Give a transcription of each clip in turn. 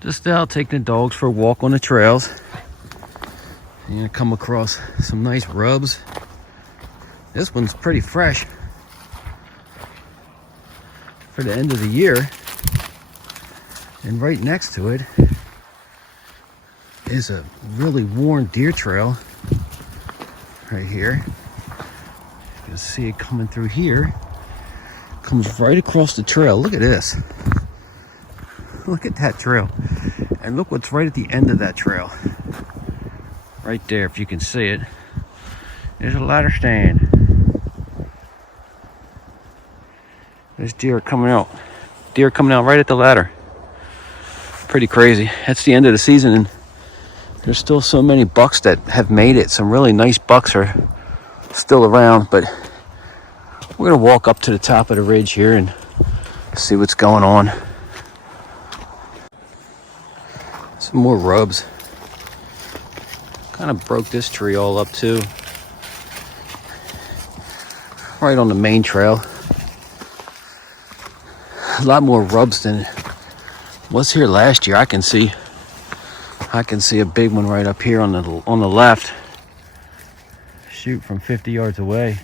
Just out taking the dogs for a walk on the trails. You're gonna come across some nice rubs. This one's pretty fresh for the end of the year. And right next to it is a really worn deer trail right here. You can see it coming through here. Comes right across the trail. Look at this. Look at that trail. And look what's right at the end of that trail. Right there, if you can see it. There's a ladder stand. There's deer coming out. Deer coming out right at the ladder. Pretty crazy. That's the end of the season, and there's still so many bucks that have made it. Some really nice bucks are still around, but we're gonna walk up to the top of the ridge here and see what's going on. Some more rubs. Kind of broke this tree all up too. Right on the main trail. A lot more rubs than was here last year. I can see a big one right up here on the left. Shoot, from 50 yards away.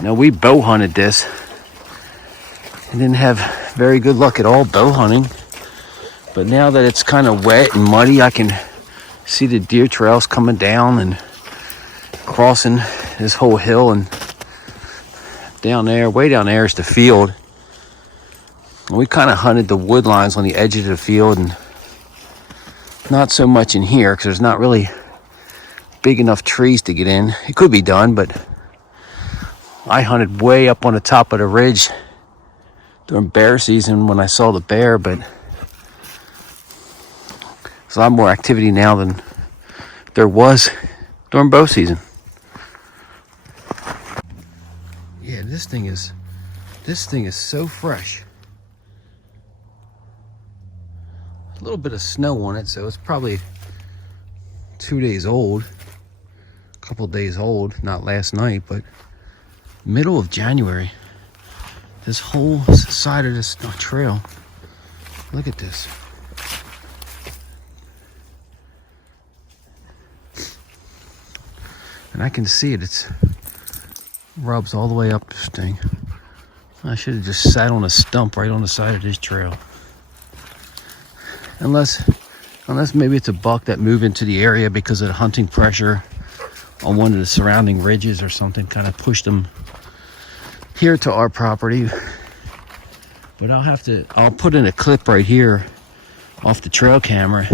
Now, we bow hunted this and didn't have very good luck at all bow hunting. But now that it's kind of wet and muddy, I can see the deer trails coming down and crossing this whole hill, and down there, way down there is the field. And we kind of hunted the wood lines on the edge of the field, and not so much in here because there's not really big enough trees to get in. It could be done, but I hunted way up on the top of the ridge during bear season when I saw the bear, but there's a lot more activity now than there was during bow season. Yeah, this thing is so fresh. A little bit of snow on it, so it's probably 2 days old. A couple days old, not last night, but middle of January. This whole side of this trail. Look at this. And I can see it. It's rubs all the way up this thing. I should have just sat on a stump right on the side of this trail. Unless maybe it's a buck that moved into the area because of the hunting pressure on one of the surrounding ridges or something, kind of pushed them here to our property. But I'll put in a clip right here off the trail camera.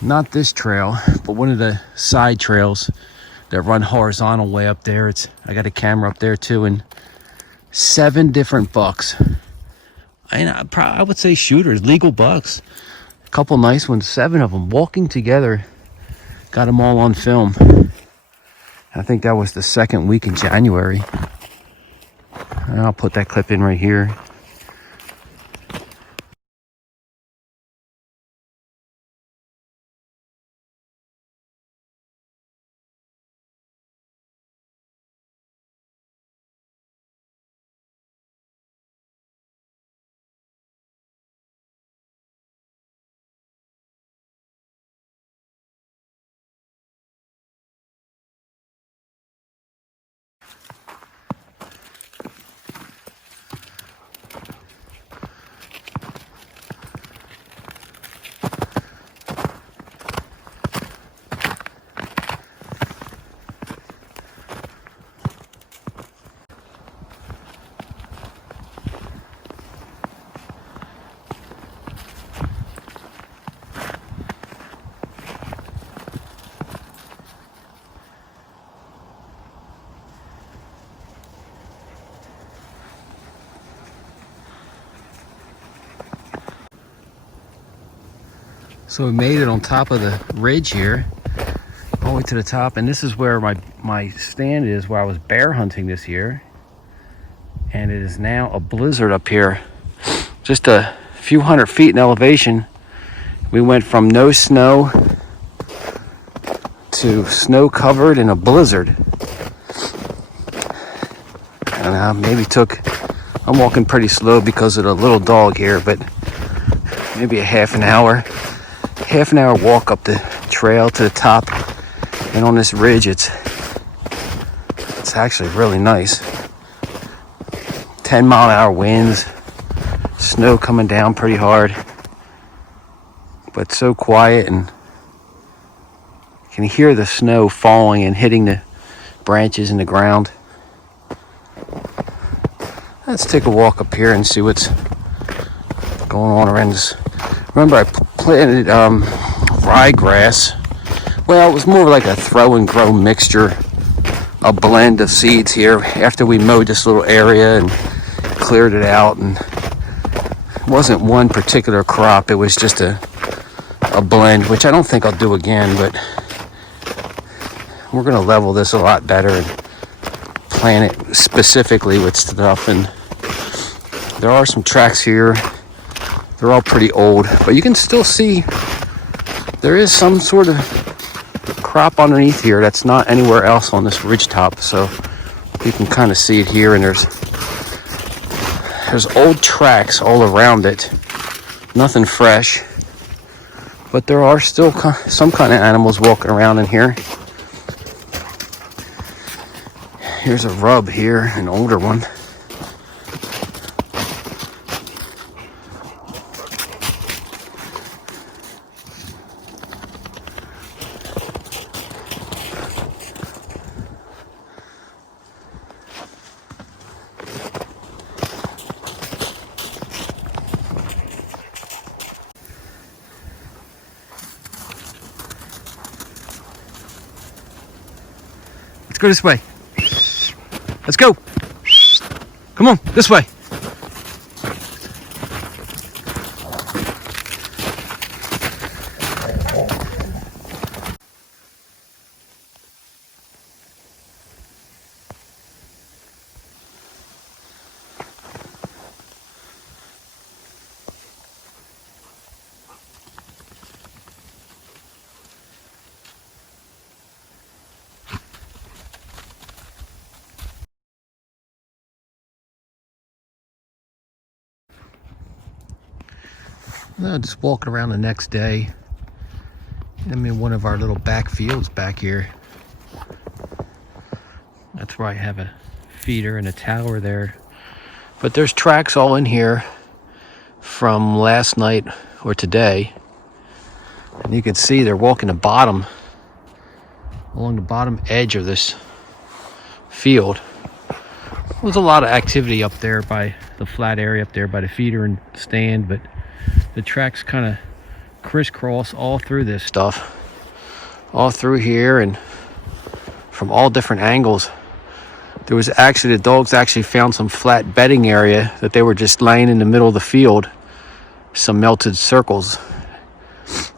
Not this trail, but one of the side trails that run horizontal way up there. I got a camera up there too, and 7 different bucks. I would say shooters, legal bucks. A couple nice ones, 7 of them walking together. Got them all on film. I think that was the second week in January. And I'll put that clip in right here. So we made it on top of the ridge here, all the way to the top, and this is where my stand is, where I was bear hunting this year. And it is now a blizzard up here. Just a few hundred feet in elevation. We went from no snow to snow covered in a blizzard. And maybe took I'm walking pretty slow because of the little dog here, but maybe a half an hour walk up the trail to the top. And on this ridge, it's actually really nice. 10-mile-an-hour winds, snow coming down pretty hard, but so quiet, and you can hear the snow falling and hitting the branches in the ground. Let's take a walk up here and see what's going on around this. Remember, I planted ryegrass. Well, it was more like a throw and grow mixture, a blend of seeds here after we mowed this little area and cleared it out. And it wasn't one particular crop, it was just a blend, which I don't think I'll do again, but we're gonna level this a lot better and plant it specifically with stuff. And there are some tracks here. They're all pretty old, but you can still see there is some sort of crop underneath here that's not anywhere else on this ridge top. So you can kind of see it here, and there's old tracks all around it. Nothing fresh, but there are still some kind of animals walking around in here. Here's a rub here, an older one. Let's go this way. Let's go. Come on, this way. Just walking around the next day. I'm in one of our little back fields back here. That's where I have a feeder and a tower there. But there's tracks all in here from last night or today. And you can see they're walking the bottom, along the bottom edge of this field. There's a lot of activity up there by the flat area up there by the feeder and stand, but the tracks kind of crisscross all through this stuff, all through here and from all different angles. There was actually, the dogs actually found some flat bedding area that they were just laying in the middle of the field, some melted circles.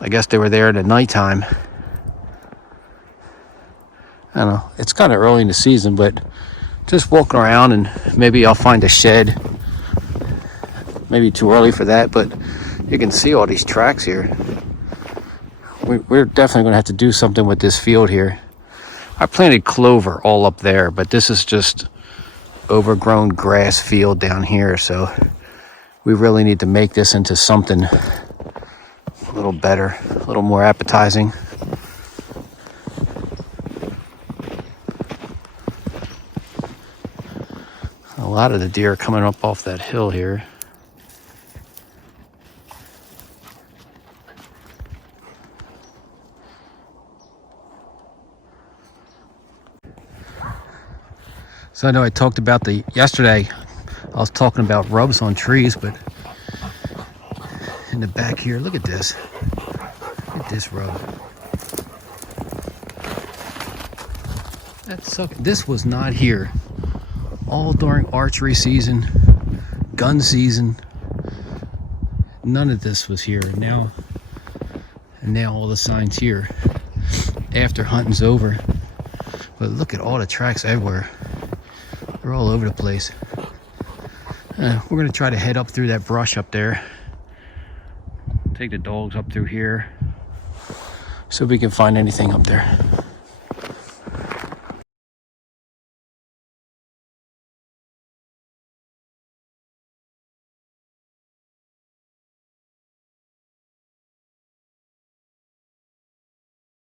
I guess they were there at nighttime. I don't know, it's kind of early in the season, but just walking around, and maybe I'll find a shed. Maybe too early for that, but you can see all these tracks here. We're definitely going to have to do something with this field here. I planted clover all up there, but this is just overgrown grass field down here, so we really need to make this into something a little better, a little more appetizing. A lot of the deer are coming up off that hill here. So I know I talked about yesterday, I was talking about rubs on trees, but in the back here, look at this. Look at this rub. This was not here all during archery season, gun season. None of this was here. And now all the signs here after hunting's over. But look at all the tracks everywhere. They're all over the place. We're gonna try to head up through that brush up there. Take the dogs up through here, see if we can find anything up there.